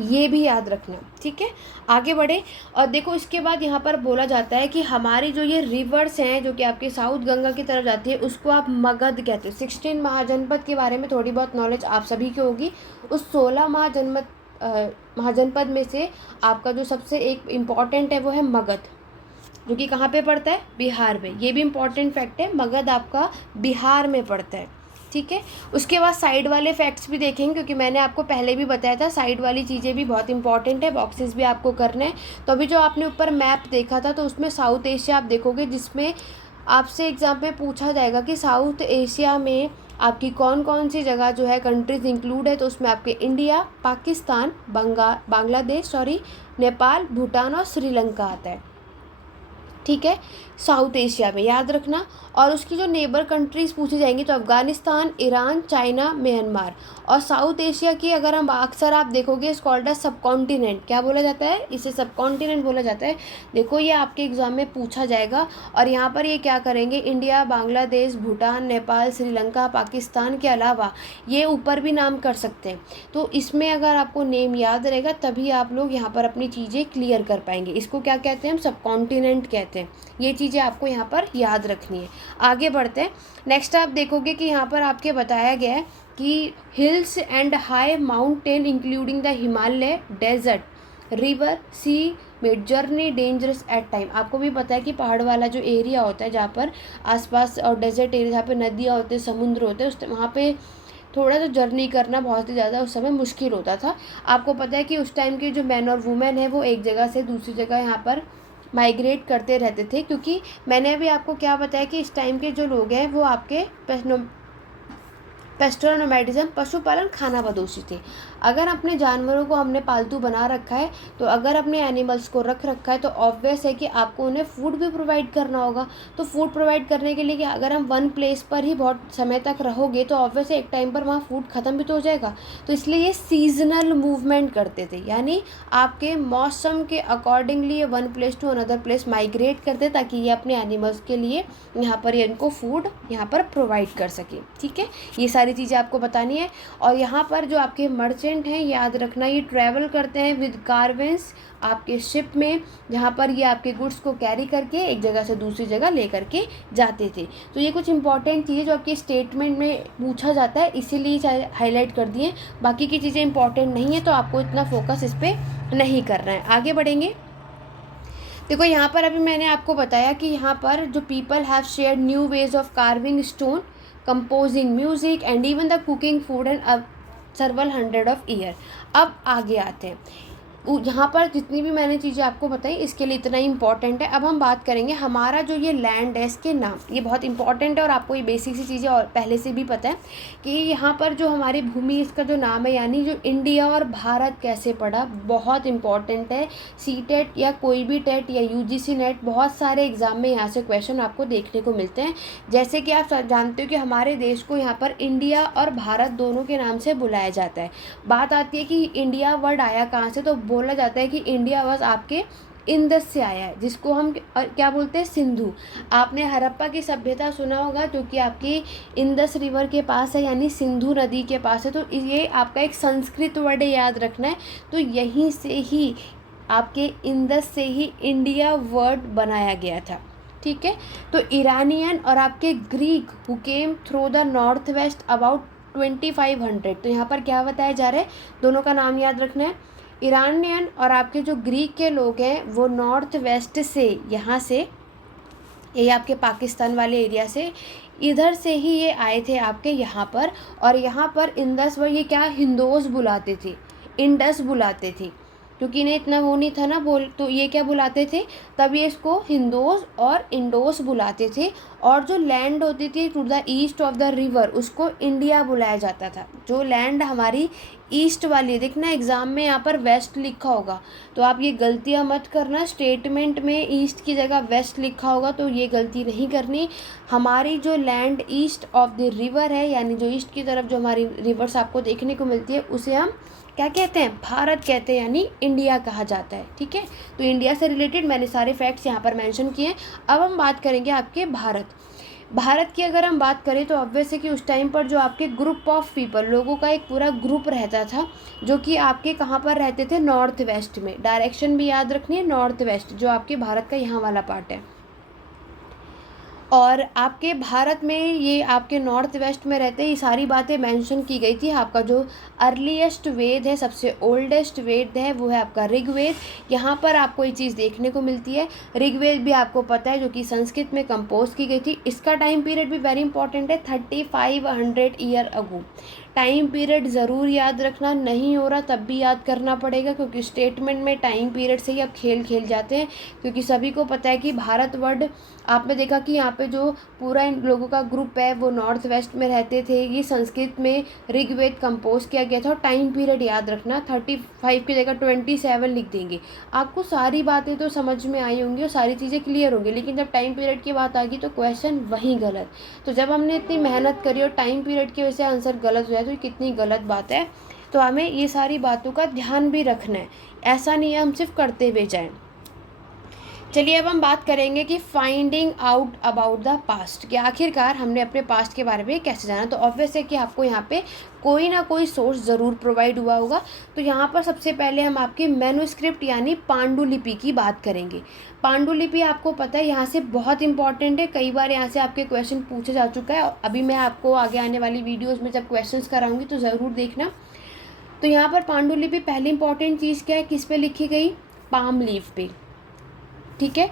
ये भी याद रखना। ठीक है, आगे बढ़े। और देखो इसके बाद यहाँ पर बोला जाता है कि हमारी जो ये रिवर्स हैं जो कि आपके साउथ गंगा की तरफ जाती है, उसको आप मगध कहते हो। 16 महाजनपद के बारे में थोड़ी बहुत नॉलेज आप सभी की होगी। उस 16 महाजनपद में से आपका जो सबसे एक इम्पॉर्टेंट है वो है मगध, जो कि कहाँ पे पड़ता है? बिहार में। ये भी इम्पॉर्टेंट फैक्ट है, मगध आपका बिहार में पड़ता है। ठीक है, उसके बाद साइड वाले फैक्ट्स भी देखेंगे, क्योंकि मैंने आपको पहले भी बताया था साइड वाली चीज़ें भी बहुत इंपॉर्टेंट है, बॉक्सेस भी आपको करने हैं। तो अभी जो आपने ऊपर मैप देखा था, तो उसमें साउथ एशिया आप देखोगे, जिसमें आपसे एग्जाम में पूछा जाएगा कि साउथ एशिया में आपकी कौन कौन सी जगह जो है कंट्रीज इंक्लूड है। तो उसमें आपके इंडिया, पाकिस्तान, बांग्लादेश, नेपाल, भूटान और श्रीलंका आता है। ठीक है, साउथ एशिया में याद रखना। और उसकी जो नेबर कंट्रीज़ पूछी जाएंगी तो अफ़गानिस्तान, ईरान, चाइना, म्यांमार। और साउथ एशिया की अगर हम अक्सर आप देखोगे, इस कॉल्ड अ सब कॉन्टिनेंट। क्या बोला जाता है? इसे सब कॉन्टिनेंट बोला जाता है। देखो ये आपके एग्जाम में पूछा जाएगा। और यहाँ पर ये क्या करेंगे, इंडिया, बांग्लादेश, भूटान, नेपाल, श्रीलंका, पाकिस्तान के अलावा ये ऊपर भी नाम कर सकते हैं। तो इसमें अगर आपको नेम याद रहेगा तभी आप लोग यहाँ पर अपनी चीज़ें क्लियर कर पाएंगे। इसको क्या कहते हैं? हम सब कॉन्टिनेंट कहते हैं। ये चीज़ें आपको यहाँ पर याद रखनी है। आगे बढ़ते हैं। नेक्स्ट आप देखोगे कि यहाँ पर आपके बताया गया है कि hills and high mountain including the Himalaya, desert, river, sea made journey dangerous at time. आपको भी पता है कि पहाड़ वाला जो एरिया होता है जहाँ पर आसपास, और डेजर्ट एरिया जहाँ पे नदियाँ होते हैं, समुद्र होते हैं, उस वहाँ पे थोड़ा सा जर्नी करना बहुत ही ज़्यादा उस समय मुश्किल होता था। आपको पता है कि उस टाइम के जो मैन और वुमेन है वो एक जगह से दूसरी जगह यहाँ पर माइग्रेट करते रहते थे, क्योंकि मैंने अभी आपको क्या बताया कि इस टाइम के जो लोग हैं वो आपके पेस्टोरल नोमैडिज्म, पशुपालन खानाबदोशी थे। अगर अपने जानवरों को हमने पालतू बना रखा है, तो अगर अपने एनिमल्स को रख रखा है, तो ऑब्वियस है कि आपको उन्हें फूड भी प्रोवाइड करना होगा। तो फूड प्रोवाइड करने के लिए कि अगर हम वन प्लेस पर ही बहुत समय तक रहोगे तो ऑब्वियस है एक टाइम पर वहाँ फूड ख़त्म भी तो हो जाएगा। तो इसलिए ये सीजनल मूवमेंट करते थे, यानी आपके मौसम के अकॉर्डिंगली ये one place to another place migrate करते, ताकि ये अपने एनिमल्स के लिए यहाँ पर ये इनको फूड यहाँ पर प्रोवाइड कर सके। ठीक है, ये सारी चीज़ें आपको बतानी है। और यहाँ पर जो आपके मर्चेंट हैं, याद रखना, ये ट्रैवल करते हैं विद कार्वेंस, आपके शिप में, जहाँ पर ये आपके गुड्स को कैरी करके एक जगह से दूसरी जगह ले करके जाते थे। तो ये कुछ इंपॉर्टेंट चीज़ें जो आपके स्टेटमेंट में पूछा जाता है, इसीलिए हाईलाइट कर दिए। बाकी की चीज़ें इंपॉर्टेंट नहीं है, तो आपको इतना फोकस इस पर नहीं करना है। आगे बढ़ेंगे। देखो यहाँ पर अभी मैंने आपको बताया कि यहाँ पर जो people have shared new ways of carving stone, composing music and even the cooking food and several hundred of year। अब आगे आते हैं, यहाँ पर जितनी भी मैंने चीज़ें आपको बताई इसके लिए इतना ही इंपॉर्टेंट है। अब हम बात करेंगे हमारा जो ये लैंड है, इसके नाम, ये बहुत इंपॉर्टेंट है और आपको ये बेसिक सी चीज़ें और पहले से भी पता है कि यहाँ पर जो हमारी भूमि, इसका जो नाम है, यानी जो इंडिया और भारत कैसे पड़ा, बहुत इंपॉर्टेंट है। सीटेट या कोई भी टेट या यूजीसी नेट, बहुत सारे एग्जाम में यहाँ से क्वेश्चन आपको देखने को मिलते हैं। जैसे कि आप जानते हो कि हमारे देश को यहाँ पर इंडिया और भारत दोनों के नाम से बुलाया जाता है। बात आती है कि इंडिया वर्ड आया कहाँ से, तो बोला जाता है कि इंडिया बस आपके इंडस से आया है, जिसको हम क्या बोलते हैं, सिंधु। आपने हड़प्पा की सभ्यता सुना होगा, जो कि आपकी इंडस रिवर के पास है, यानी सिंधु नदी के पास है। तो ये आपका एक संस्कृत वर्ड है, याद रखना है। तो यहीं से ही आपके इंडस से ही इंडिया वर्ड बनाया गया था। ठीक है, तो ईरानियन और आपके Greek who came through the north west about 2500। तो यहाँ पर क्या बताया जा रहा है, दोनों का नाम याद रखना है। ईरानियन और आपके जो ग्रीक के लोग हैं वो नॉर्थ वेस्ट से, यहाँ से, ये आपके पाकिस्तान वाले एरिया से, इधर से ही ये आए थे आपके यहाँ पर। और यहाँ पर इंडस वो ये क्या हिंदोस बुलाते थे, इंडस बुलाते थे, क्योंकि इन्हें इतना वो नहीं था ना बोल, तो ये क्या बुलाते थे, तब ये इसको हिंदोस और इंडोस बुलाते थे। और जो लैंड होती थी to the east of the river, उसको इंडिया बुलाया जाता था। जो लैंड हमारी ईस्ट वाली है, देखना एग्ज़ाम में यहाँ पर वेस्ट लिखा होगा, तो आप ये गलतियाँ मत करना। स्टेटमेंट में ईस्ट की जगह वेस्ट लिखा होगा, तो ये गलती नहीं करनी। हमारी जो land east of the river है, यानी जो ईस्ट की तरफ जो हमारी रिवर्स आपको देखने को मिलती है, उसे हम क्या कहते हैं, भारत कहते हैं, यानी इंडिया कहा जाता है। ठीक है, तो इंडिया से रिलेटेड मैंने सारे फैक्ट्स यहाँ पर मेंशन किए हैं। अब हम बात करेंगे आपके भारत की। अगर हम बात करें तो ऑब्वियस है कि उस टाइम पर जो आपके ग्रुप ऑफ पीपल, लोगों का एक पूरा ग्रुप रहता था, जो कि आपके कहाँ पर रहते थे, नॉर्थ वेस्ट में। डायरेक्शन भी याद रखनी है, नॉर्थ वेस्ट, जो आपके भारत का यहाँ वाला पार्ट है। और आपके भारत में ये आपके नॉर्थ वेस्ट में रहते, ये सारी बातें मेंशन की गई थी। आपका जो अर्लीस्ट वेद है, सबसे ओल्डेस्ट वेद है, वो है आपका ऋग्वेद। यहाँ पर आपको ये चीज़ देखने को मिलती है। ऋग्वेद भी आपको पता है, जो कि संस्कृत में कंपोज की गई थी। इसका टाइम पीरियड भी वेरी इंपॉर्टेंट है, 3500 ईयर अगो। टाइम पीरियड ज़रूर याद रखना, नहीं हो रहा तब भी याद करना पड़ेगा, क्योंकि स्टेटमेंट में टाइम पीरियड से ही आप खेल जाते हैं। क्योंकि सभी को पता है कि भारतवर्ष, आपने देखा कि यहाँ पे जो पूरा इन लोगों का ग्रुप है वो नॉर्थ वेस्ट में रहते थे। ये संस्कृत में ऋग्वेद कंपोज किया गया था। और टाइम पीरियड याद रखना, 35 की जगह 27 लिख देंगे। आपको सारी बातें तो समझ में आई होंगी और सारी चीज़ें क्लियर होंगी, लेकिन जब टाइम पीरियड की बात आ गई तो क्वेश्चन वहीं गलत। तो जब हमने इतनी मेहनत करी और टाइम पीरियड की वजह से आंसर गलत हो जाए तो ये कितनी गलत बात है। तो हमें ये सारी बातों का ध्यान भी रखना है, ऐसा नहीं है हम सिर्फ करते हुए जाएं। चलिए अब हम बात करेंगे कि finding out about the past, कि आखिरकार हमने अपने पास्ट के बारे में कैसे जाना। तो ऑब्वियस है कि आपको यहाँ पे कोई ना कोई सोर्स ज़रूर प्रोवाइड हुआ होगा। तो यहाँ पर सबसे पहले हम आपकी मैन्युस्क्रिप्ट यानी पांडुलिपि की बात करेंगे। पांडुलिपि आपको पता है यहाँ से बहुत इंपॉर्टेंट है, कई बार यहाँ से आपके क्वेश्चन पूछे जा चुका है। अभी मैं आपको आगे आने वाली वीडियोज़ में जब क्वेश्चन कराऊँगी तो ज़रूर देखना। तो यहाँ पर पांडुलिपि पहली इंपॉर्टेंट चीज़ क्या है, किस पे लिखी गई, पाम लीफ पे। ठीक है,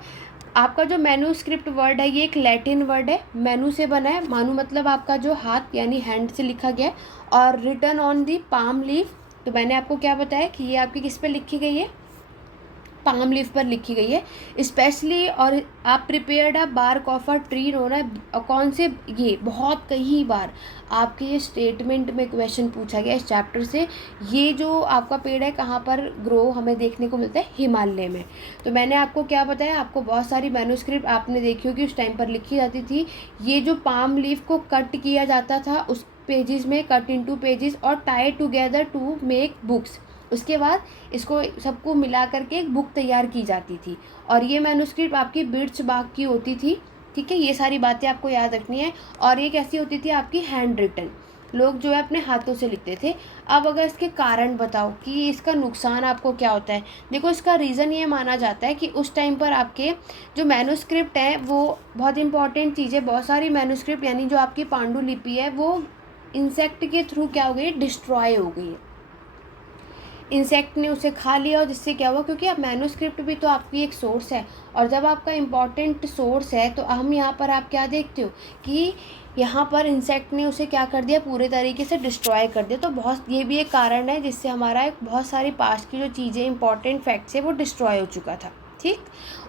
आपका जो मैन्युस्क्रिप्ट वर्ड है ये एक लैटिन वर्ड है, मैनु से बना है। मानु मतलब आपका जो हाथ यानी हैंड से लिखा गया है, और written on the palm leaf. तो मैंने आपको क्या बताया कि ये आपकी किस पे लिखी गई है, पाम लीफ पर लिखी गई है स्पेशली। और आप prepared a bark of a tree known है कौन से, ये बहुत कई बार आपके ये स्टेटमेंट में क्वेश्चन पूछा गया इस चैप्टर से। ये जो आपका पेड़ है कहाँ पर ग्रो हमें देखने को मिलता है, हिमालय में। तो मैंने आपको क्या बताया, आपको बहुत सारी मैन्युस्क्रिप्ट आपने देखी होगी उस टाइम पर लिखी जाती थी। ये जो पाम लीफ को कट किया जाता था उस पेजेस में, कट इनटू पेजेस और tie together to make books. उसके बाद इसको सबको मिला करके एक बुक तैयार की जाती थी और ये मैन्युस्क्रिप्ट आपकी बिर्च बाग की होती थी। ठीक है, ये सारी बातें आपको याद रखनी है। और ये कैसी होती थी आपकी, हैंड रिटन, लोग जो है अपने हाथों से लिखते थे। अब अगर इसके कारण बताओ कि इसका नुकसान आपको क्या होता है। देखो इसका रीज़न ये माना जाता है कि उस टाइम पर आपके जो मैन्युस्क्रिप्ट है वो बहुत इंपॉर्टेंट चीज़ है। बहुत सारी मैन्युस्क्रिप्ट यानी जो आपकी पांडुलिपि है वो इंसेक्ट के थ्रू क्या हो गई, डिस्ट्रॉय हो गई है। इंसेक्ट ने उसे खा लिया और जिससे क्या हुआ, क्योंकि अब मैन्युस्क्रिप्ट भी तो आपकी एक सोर्स है और जब आपका इम्पॉर्टेंट सोर्स है तो हम यहाँ पर आप क्या देखते हो कि यहाँ पर इंसेक्ट ने उसे क्या कर दिया, पूरे तरीके से डिस्ट्रॉय कर दिया। तो बहुत ये भी एक कारण है जिससे हमारा एक बहुत सारी पास्ट की जो चीज़ें इंपॉर्टेंट फैक्ट्स है वो डिस्ट्रॉय हो चुका था। ठीक,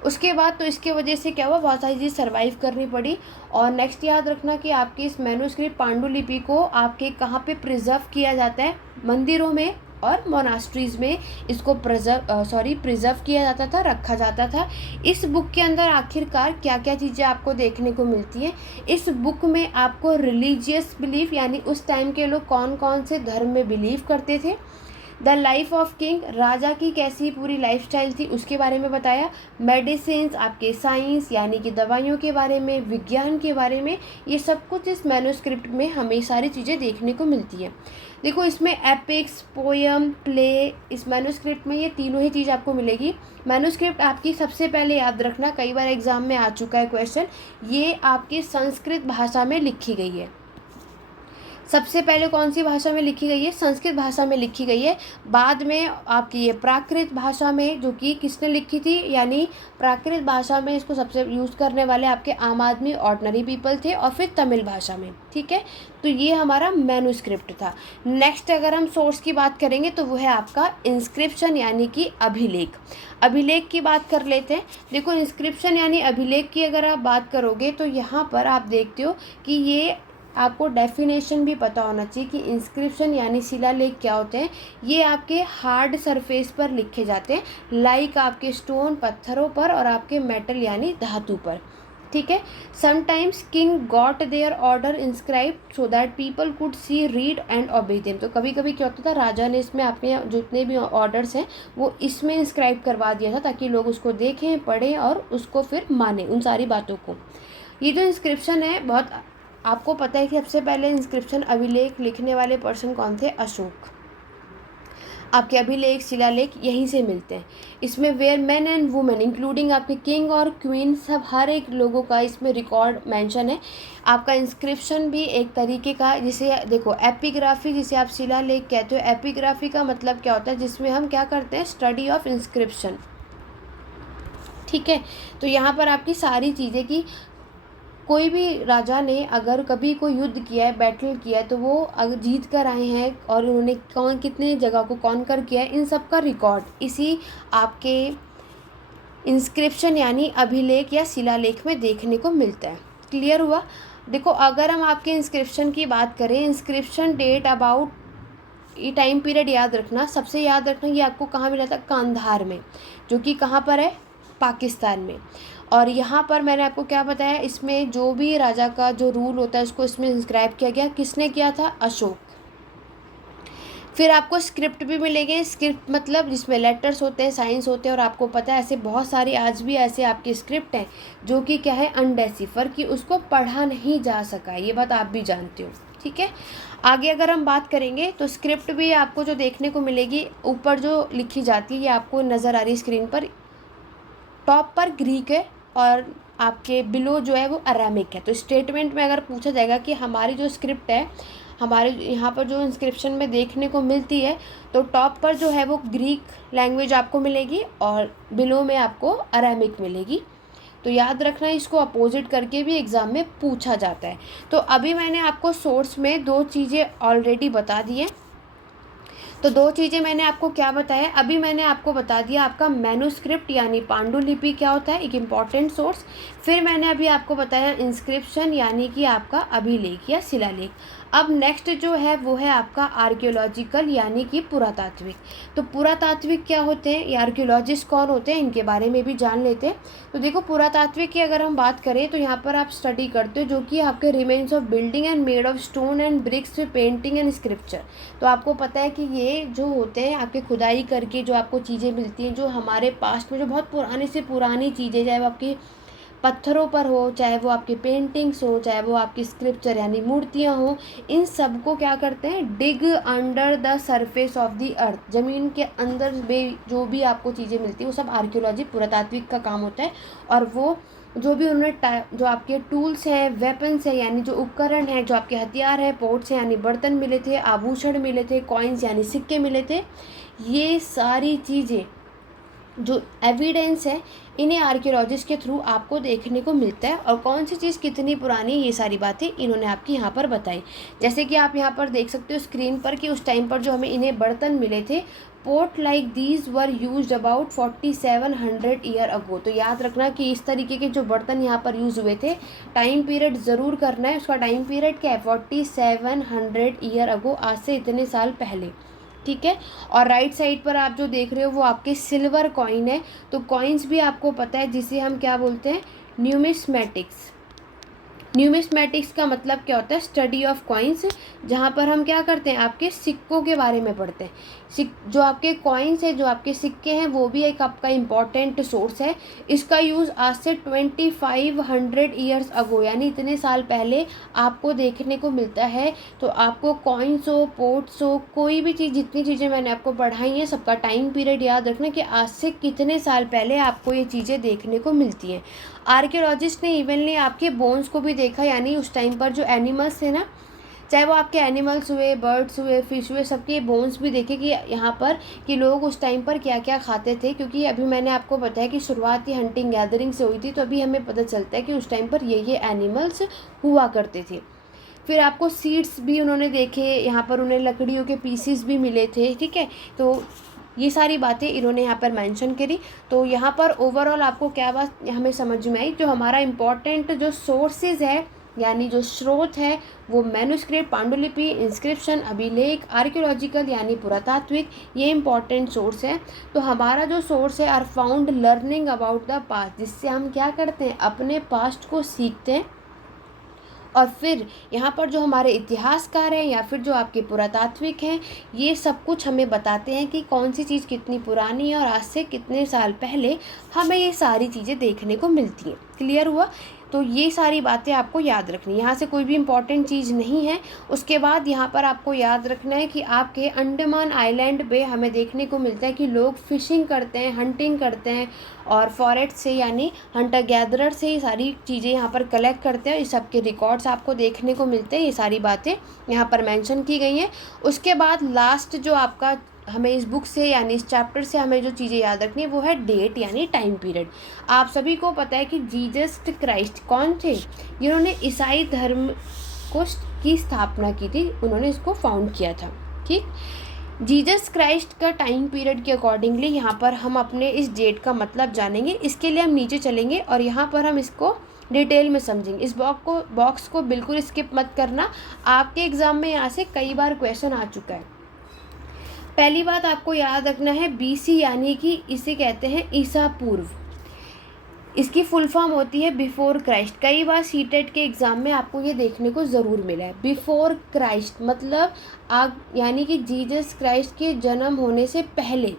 उसके बाद तो इसके वजह से क्या हुआ, बहुत सारी चीज़ सर्वाइव करनी पड़ी। और नेक्स्ट याद रखना कि आपकी इस मैन्युस्क्रिप्ट पांडुलिपि को आपके कहाँ पे प्रिजर्व किया जाता है, मंदिरों में और मोनास्ट्रीज़ में इसको प्रिजर्व किया जाता था, रखा जाता था। इस बुक के अंदर आखिरकार क्या क्या चीज़ें आपको देखने को मिलती हैं। इस बुक में आपको रिलीजियस बिलीफ यानी उस टाइम के लोग कौन कौन से धर्म में बिलीव करते थे, द लाइफ ऑफ किंग, राजा की कैसी पूरी लाइफस्टाइल थी उसके बारे में बताया, मेडिसिन्स आपके साइंस यानी कि दवाइयों के बारे में, विज्ञान के बारे में, ये सब कुछ इस मैन्युस्क्रिप्ट में हमें सारी चीज़ें देखने को मिलती है। देखो इसमें एपिक्स, पोयम, प्ले, इस मैन्युस्क्रिप्ट में ये तीनों ही चीज़ आपको मिलेगी। मैन्युस्क्रिप्ट आपकी सबसे पहले याद रखना, कई बार एग्जाम में आ चुका है क्वेश्चन, ये आपकी संस्कृत भाषा में लिखी गई है। सबसे पहले कौन सी भाषा में लिखी गई है, संस्कृत भाषा में लिखी गई है। बाद में आपकी ये प्राकृत भाषा में, जो कि किसने लिखी थी, यानी प्राकृत भाषा में इसको सबसे यूज़ करने वाले आपके आम आदमी, ऑर्डिनरी पीपल थे, और फिर तमिल भाषा में। ठीक है, तो ये हमारा मैन्युस्क्रिप्ट था। नेक्स्ट अगर हम सोर्स की बात करेंगे तो वो है आपका इंस्क्रिप्शन यानी कि अभिलेख। अभिलेख की बात कर लेते हैं। देखो इंस्क्रिप्शन यानी अभिलेख की अगर आप बात करोगे तो यहाँ पर आप देखते हो कि ये आपको डेफिनेशन भी पता होना चाहिए कि इंस्क्रिप्शन यानी शिलालेख क्या होते हैं। ये आपके हार्ड सरफेस पर लिखे जाते हैं, लाइक आपके स्टोन, पत्थरों पर, और आपके मेटल यानी धातु पर। ठीक है, sometimes king got their order inscribed so that people could see, read and obey them. तो कभी कभी क्या होता था, राजा ने इसमें अपने जितने भी ऑर्डर्स हैं वो इसमें इंस्क्राइब करवा दिया था ताकि लोग उसको देखें, पढ़ें और उसको फिर माने उन सारी बातों को। ये जो इंस्क्रिप्शन है, बहुत आपको पता है कि सबसे पहले इंस्क्रिप्शन अभिलेख लिखने वाले पर्सन कौन थे, अशोक। आपके अभिलेख, शिलालेख यहीं से मिलते हैं। इसमें where man and women including आपके किंग और क्वीन, सब हर एक लोगों का इसमें रिकॉर्ड मेंशन है। आपका इंस्क्रिप्शन भी एक तरीके का, जिसे देखो एपिग्राफी जिसे आप शिलालेख कहते हो, एपिग्राफी का मतलब क्या होता है, जिसमें हम क्या करते हैं, स्टडी ऑफ इंस्क्रिप्शन। ठीक है, तो यहाँ पर आपकी सारी चीज़ें की, कोई भी राजा ने अगर कभी कोई युद्ध किया है, बैटल किया है, तो वो अगर जीत कर आए हैं और उन्होंने कौन कितने जगह को कॉन्कर किया है, इन सब का रिकॉर्ड इसी आपके इंस्क्रिप्शन यानी अभिलेख या शिलालेख में देखने को मिलता है। क्लियर हुआ। देखो अगर हम आपके इंस्क्रिप्शन की बात करें, इंस्क्रिप्शन डेट अबाउट, ये टाइम पीरियड याद रखना, सबसे याद रखना ये आपको कहाँ मिला था, कांधार में, जो कि कहाँ पर है, पाकिस्तान में। और यहाँ पर मैंने आपको क्या बताया, इसमें जो भी राजा का जो रूल होता है उसको इसमें इंस्क्राइब किया गया, किसने किया था, अशोक। फिर आपको स्क्रिप्ट भी मिलेंगे, स्क्रिप्ट मतलब जिसमें लेटर्स होते हैं, साइंस होते हैं, और आपको पता है ऐसे बहुत सारी आज भी ऐसे आपकी स्क्रिप्ट हैं जो कि क्या है, अनडेसिफर, कि उसको पढ़ा नहीं जा सका, ये बात आप भी जानते हो। ठीक है, आगे अगर हम बात करेंगे तो स्क्रिप्ट भी आपको जो देखने को मिलेगी, ऊपर जो लिखी जाती है ये आपको नज़र आ रही है स्क्रीन पर, टॉप पर ग्रीक है और आपके बिलो जो है वो अरामिक है। तो स्टेटमेंट में अगर पूछा जाएगा कि हमारी जो स्क्रिप्ट है, हमारे यहाँ पर जो इंस्क्रिप्शन में देखने को मिलती है, तो टॉप पर जो है वो ग्रीक लैंग्वेज आपको मिलेगी और बिलो में आपको अरामिक मिलेगी। तो याद रखना, इसको अपोजिट करके भी एग्ज़ाम में पूछा जाता है। तो अभी मैंने आपको सोर्स में दो चीज़ें ऑलरेडी बता दी हैं। तो दो चीज़ें मैंने आपको क्या बताया, अभी मैंने आपको बता दिया आपका मैन्युस्क्रिप्ट यानी पांडुलिपि क्या होता है, एक इम्पॉर्टेंट सोर्स। फिर मैंने अभी आपको बताया इंस्क्रिप्शन यानी कि आपका अभिलेख या शिलालेख। अब नेक्स्ट जो है वो है आपका आर्कियोलॉजिकल यानी कि पुरातात्विक। तो पुरातात्विक क्या होते हैं, ये आर्कियोलॉजिस्ट कौन होते हैं, इनके बारे में भी जान लेते हैं। तो देखो पुरातात्विक की अगर हम बात करें तो यहाँ पर आप स्टडी करते हो जो कि आपके remains of building and made of stone and bricks painting and scripture. तो आपको पता है कि ये जो होते हैं आपके खुदाई करके जो आपको चीज़ें मिलती हैं, जो हमारे पास्ट में जो बहुत पुरानी से पुरानी चीज़ें, चाहे वो आपकी पत्थरों पर हो, चाहे वो आपकी पेंटिंग्स हो, चाहे वो आपकी स्क्रिप्चर यानी मूर्तियाँ हो, इन सब को क्या करते हैं, dig under the surface of the earth, ज़मीन के अंदर में जो भी आपको चीज़ें मिलती है वो सब आर्कियोलॉजी पुरातात्विक का काम होता है। और वो जो भी उन्होंने जो आपके टूल्स हैं, वेपन्स हैं यानी जो उपकरण हैं, जो आपके हथियार हैं, पोर्ट्स हैं यानी बर्तन मिले थे, आभूषण मिले थे, कॉइन्स यानी सिक्के मिले थे, ये सारी चीज़ें जो एविडेंस है इन्हें आर्कियोलॉजिस्ट के थ्रू आपको देखने को मिलता है। और कौन सी चीज़ कितनी पुरानी, ये सारी बातें इन्होंने आपकी यहाँ पर बताई। जैसे कि आप यहाँ पर देख सकते हो स्क्रीन पर कि उस टाइम पर जो हमें इन्हें बर्तन मिले थे, pot like these were used about 4700 year ago. तो याद रखना कि इस तरीके के जो बर्तन यहाँ पर यूज़ हुए थे, टाइम पीरियड ज़रूर करना है, उसका टाइम पीरियड क्या है, 4700 ईयर अगो, आज से इतने साल पहले, ठीक है। और राइट साइड पर आप जो देख रहे हो वो आपके सिल्वर कॉइन है। तो कॉइन्स भी आपको पता है जिसे हम क्या बोलते हैं, न्यूमिस्मेटिक्स। न्यूमिस्मेटिक्स का मतलब क्या होता है, स्टडी ऑफ कॉइन्स, जहाँ पर हम क्या करते हैं, आपके सिक्कों के बारे में पढ़ते हैं। जो आपके कॉइन्स है, जो आपके सिक्के हैं, वो भी एक आपका इम्पॉर्टेंट सोर्स है। इसका यूज़ आज से 2500 ईयर्स अगो यानी इतने साल पहले आपको देखने को मिलता है। तो आपको कॉइन्स हो, पोर्ट्स हो, कोई भी चीज़, जितनी चीज़ें मैंने आपको पढ़ाई हैं सबका टाइम पीरियड याद रखना कि आज से कितने साल पहले आपको ये चीज़ें देखने को मिलती हैं। आर्कियोलॉजिस्ट ने इवनली आपके बोन्स को भी देखा, यानी उस टाइम पर जो एनिमल्स थे ना, चाहे वो आपके एनिमल्स हुए, बर्ड्स हुए, फिश हुए, सबके बोन्स भी देखे कि यहाँ पर कि लोग उस टाइम पर क्या क्या खाते थे। क्योंकि अभी मैंने आपको बताया कि शुरुआत ही हंटिंग गैदरिंग से हुई थी, तो अभी हमें पता चलता है कि उस टाइम पर ये एनिमल्स हुआ करते थे। फिर आपको सीड्स भी उन्होंने देखे, यहाँ पर उन्हें लकड़ियों के पीसीस भी मिले थे, ठीक है। तो ये सारी बातें इन्होंने यहाँ पर मेंशन करी। तो यहाँ पर ओवरऑल आपको क्या बात हमें समझ में आई, जो हमारा इम्पॉर्टेंट जो सोर्सेज है यानी जो स्रोत है वो मैन्युस्क्रिप्ट, पांडुलिपि, इंस्क्रिप्शन, अभिलेख, आर्कियोलॉजिकल यानी पुरातात्विक, ये इम्पॉर्टेंट सोर्स है। तो हमारा जो सोर्स है are found learning about the past, जिससे हम क्या करते हैं, अपने पास्ट को सीखते हैं। और फिर यहाँ पर जो हमारे इतिहासकार हैं या फिर जो आपके पुरातात्विक हैं, ये सब कुछ हमें बताते हैं कि कौन सी चीज़ कितनी पुरानी है और आज से कितने साल पहले हमें ये सारी चीज़ें देखने को मिलती हैं। क्लियर हुआ। तो ये सारी बातें आपको याद रखनी, यहाँ से कोई भी इम्पॉर्टेंट चीज़ नहीं है। उसके बाद यहाँ पर आपको याद रखना है कि आपके अंडमान आइलैंड पे हमें देखने को मिलता है कि लोग फिशिंग करते हैं, हंटिंग करते हैं और फॉरेस्ट से यानी हंटर गैदरर से ये सारी चीज़ें यहाँ पर कलेक्ट करते हैं। इस सब के रिकॉर्ड्स आपको देखने को मिलते हैं। ये सारी बातें यहाँ पर मेंशन की गई हैं। उसके बाद लास्ट जो आपका हमें इस बुक से यानी इस चैप्टर से हमें जो चीज़ें याद रखनी है वो है डेट यानी टाइम पीरियड। आप सभी को पता है कि जीसस क्राइस्ट कौन थे, जिन्होंने ईसाई धर्म को की स्थापना की थी, उन्होंने इसको फाउंड किया था, ठीक। जीसस क्राइस्ट का टाइम पीरियड के अकॉर्डिंगली यहाँ पर हम अपने इस डेट का मतलब जानेंगे। इसके लिए हम नीचे चलेंगे और यहाँ पर हम इसको डिटेल में समझेंगे। इस बॉक्स को बिल्कुल स्किप मत करना, आपके एग्ज़ाम में यहाँ से कई बार क्वेश्चन आ चुका है। पहली बात आपको याद रखना है बीसी यानी कि इसे कहते हैं ईसा पूर्व। इसकी फुल फॉर्म होती है बिफोर क्राइस्ट। कई बार सीटेट के एग्ज़ाम में आपको ये देखने को ज़रूर मिला है। बिफोर क्राइस्ट मतलब यानी कि जीसस क्राइस्ट के जन्म होने से पहले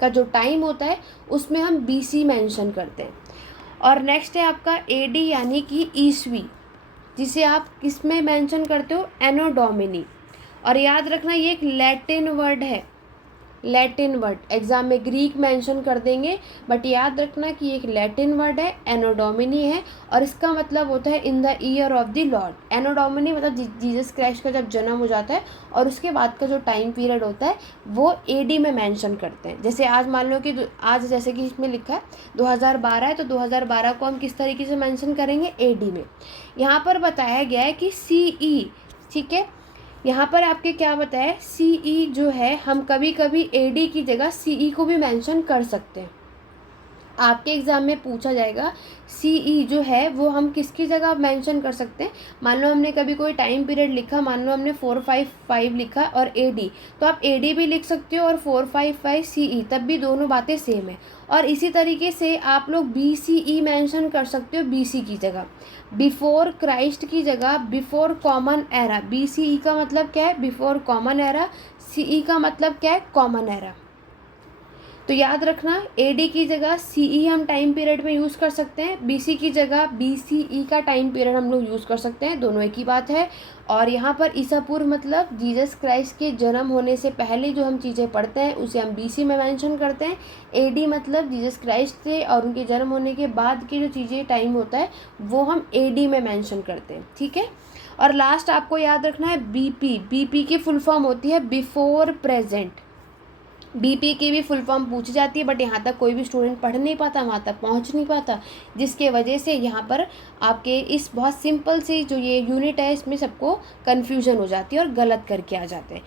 का जो टाइम होता है उसमें हम बीसी मेंशन करते हैं। और नेक्स्ट है आपका एडी यानी कि ईस्वी, जिसे आप किस में मेंशन करते हो, एनो डोमिनी। और याद रखना ये एक लैटिन वर्ड है, लैटिन वर्ड। एग्जाम में ग्रीक मेंशन कर देंगे बट याद रखना कि एक लैटिन वर्ड है, एनो डोमिनी है और इसका मतलब होता है in the year of the lord. Anno domini मतलब जीसस क्राइस्ट का जब जन्म हो जाता है और उसके बाद का जो टाइम पीरियड होता है वो एडी में मेंशन करते हैं। जैसे आज मान लो कि आज जैसे कि इसमें लिखा है 2012 है, तो 2012 को हम किस तरीके से मेंशन करेंगे, एडी में। यहाँ पर बताया गया है कि सीई, ठीक है, यहाँ पर आपके क्या बताया, CE जो है हम कभी कभी AD की जगह CE को भी मेंशन कर सकते हैं। आपके एग्ज़ाम में पूछा जाएगा CE जो है वो हम किसकी जगह मेंशन कर सकते हैं। मान लो हमने कभी कोई टाइम पीरियड लिखा, मान लो हमने 455 लिखा और AD, तो आप AD भी लिख सकते हो और 455 CE, तब भी दोनों बातें सेम है। और इसी तरीके से आप लोग BCE मेंशन कर सकते हो, BC की जगह, बिफोर क्राइस्ट की जगह बिफोर कॉमन एरा। BCE का मतलब क्या है, बिफोर कॉमन एरा, CE का मतलब क्या है, कॉमन एरा। तो याद रखना, AD की जगह CE हम टाइम पीरियड में यूज़ कर सकते हैं, BC की जगह BCE का टाइम पीरियड हम लोग यूज़ कर सकते हैं, दोनों एक ही बात है। और यहाँ पर ईसा पूर्व मतलब जीसस क्राइस्ट के जन्म होने से पहले जो हम चीज़ें पढ़ते हैं उसे हम BC में मेंशन करते हैं। AD मतलब जीसस क्राइस्ट से और उनके जन्म होने के बाद की जो चीज़ें टाइम होता है वो हम AD में मेंशन करते हैं, ठीक है। और लास्ट आपको याद रखना है BP की फुल फॉर्म होती है बिफोर प्रेजेंट। BP की भी फुल फॉर्म पूछी जाती है, बट यहाँ तक कोई भी स्टूडेंट पढ़ नहीं पाता, वहाँ तक पहुँच नहीं पाता, जिसके वजह से यहाँ पर आपके इस बहुत सिंपल सी जो ये यूनिट है इसमें सबको कन्फ्यूजन हो जाती है और गलत करके आ जाते हैं,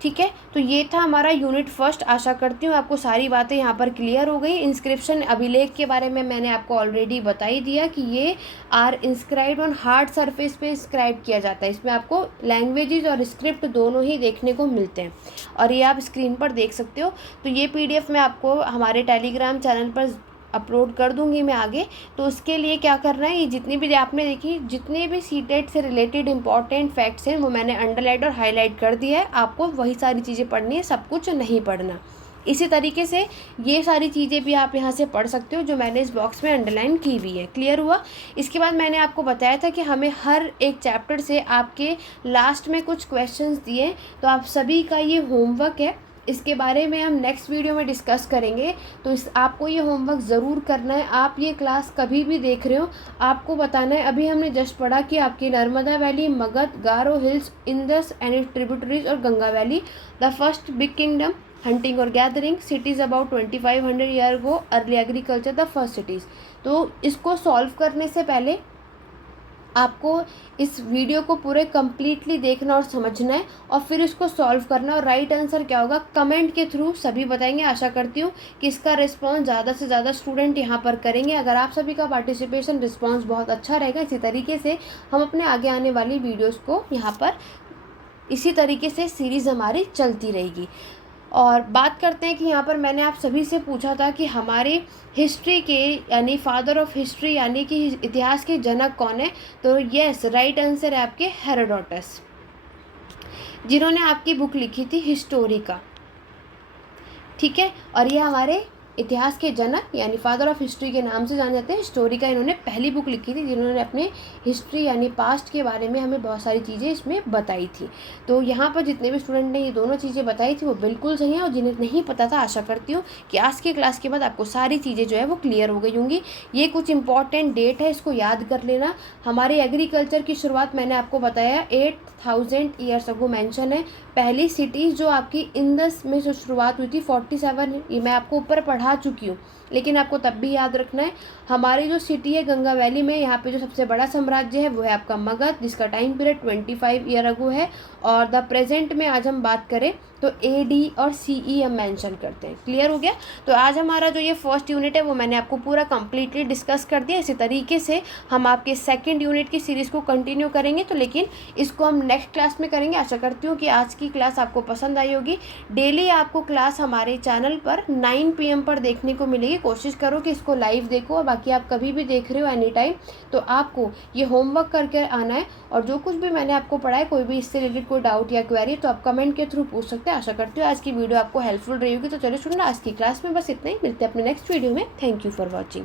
ठीक है। तो ये था हमारा यूनिट फर्स्ट। आशा करती हूँ आपको सारी बातें यहाँ पर क्लियर हो गई। इंस्क्रिप्शन अभिलेख के बारे में मैंने आपको ऑलरेडी बता ही दिया कि ये are inscribed on hard surface पे इंस्क्राइब किया जाता है। इसमें आपको लैंग्वेजेस और स्क्रिप्ट दोनों ही देखने को मिलते हैं और ये आप स्क्रीन पर देख सकते हो। तो ये PDF मैं आपको हमारे टेलीग्राम चैनल पर अपलोड कर दूंगी मैं आगे। तो उसके लिए क्या करना है, ये जितनी भी आपने देखी, जितने भी सीटेट से रिलेटेड इंपॉर्टेंट फैक्ट्स हैं वो मैंने अंडरलाइन और हाईलाइट कर दिया है। आपको वही सारी चीज़ें पढ़नी है, सब कुछ नहीं पढ़ना। इसी तरीके से ये सारी चीज़ें भी आप यहाँ से पढ़ सकते हो जो मैंने इस बॉक्स में अंडरलाइन की हुई है। क्लियर हुआ। इसके बाद मैंने आपको बताया था कि हमें हर एक चैप्टर से आपके लास्ट में कुछ क्वेश्चंस दिए, तो आप सभी का ये होमवर्क है, इसके बारे में हम नेक्स्ट वीडियो में डिस्कस करेंगे। तो आपको ये होमवर्क ज़रूर करना है। आप ये क्लास कभी भी देख रहे हो, आपको बताना है, अभी हमने जस्ट पढ़ा कि आपकी Narmada valley, Magadh, Garo hills, Indus and its tributaries और Ganga valley, the first big kingdom, hunting और gathering, cities about 2500 year ago, early agriculture, the first cities. तो इसको सॉल्व करने से पहले आपको इस वीडियो को पूरे कम्प्लीटली देखना और समझना है और फिर इसको सॉल्व करना। और राइट आंसर क्या होगा कमेंट के थ्रू सभी बताएंगे। आशा करती हूँ कि इसका रिस्पांस ज़्यादा से ज़्यादा स्टूडेंट यहाँ पर करेंगे। अगर आप सभी का पार्टिसिपेशन रिस्पांस बहुत अच्छा रहेगा, इसी तरीके से हम अपने आगे आने वाली वीडियोज़ को यहाँ पर इसी तरीके से सीरीज़ हमारी चलती रहेगी। और बात करते हैं कि यहाँ पर मैंने आप सभी से पूछा था कि हमारे हिस्ट्री के यानी फादर ऑफ हिस्ट्री यानी कि इतिहास के जनक कौन है। तो यस, राइट आंसर है आपके हेरोडोटस, जिन्होंने आपकी बुक लिखी थी हिस्टोरिका, ठीक है। और ये हमारे इतिहास के जनक यानी फादर ऑफ हिस्ट्री के नाम से जाने जाते हैं। हिस्टोरिका इन्होंने पहली बुक लिखी थी जिन्होंने अपने हिस्ट्री यानी पास्ट के बारे में हमें बहुत सारी चीज़ें इसमें बताई थी। तो यहाँ पर जितने भी स्टूडेंट ने ये दोनों चीज़ें बताई थी वो बिल्कुल सही हैं, और जिन्हें नहीं पता था आशा करती हूँ कि आज की क्लास के बाद आपको सारी चीज़ें जो है वो क्लियर हो गई होंगी। ये कुछ इंपॉर्टेंट डेट है, इसको याद कर लेना। हमारे एग्रीकल्चर की शुरुआत मैंने आपको बताया 8000 ईयर्स अगो मेंशन है। पहली सिटीज़ जो आपकी इंडस में जो शुरुआत हुई थी 47, ये मैं आपको ऊपर पढ़ा चुकी हूँ, लेकिन आपको तब भी याद रखना है। हमारी जो सिटी है गंगा वैली में, यहाँ पे जो सबसे बड़ा साम्राज्य है वो है आपका मगध, जिसका टाइम पीरियड 25 ईयर अगो है। और द प्रेजेंट में आज हम बात करें तो AD और CE हम मेंशन करते हैं। क्लियर हो गया। तो आज हमारा जो ये फर्स्ट यूनिट है वो मैंने आपको पूरा कंप्लीटली डिस्कस कर दिया। इसी तरीके से हम आपके सेकंड यूनिट की सीरीज़ को कंटिन्यू करेंगे, तो लेकिन इसको हम नेक्स्ट क्लास में करेंगे। आशा करती हूँ कि आज की क्लास आपको पसंद आई होगी। डेली आपको क्लास हमारे चैनल पर 9 PM पर देखने को मिलेगी। कोशिश करो कि इसको लाइव देखो, और बाकी आप कभी भी देख रहे हो एनी टाइम, तो आपको ये होमवर्क करके आना है। और जो कुछ भी मैंने आपको पढ़ाया, कोई भी इससे रिलेटेड कोई डाउट या क्वेरी तो आप कमेंट के थ्रू पूछ सकते हैं। आशा करती हूँ आज की वीडियो आपको हेल्पफुल रही होगी। तो चलो सुनना, आज की क्लास में बस इतना ही। मिलते हैं अपने नेक्स्ट वीडियो में। Thank you for watching.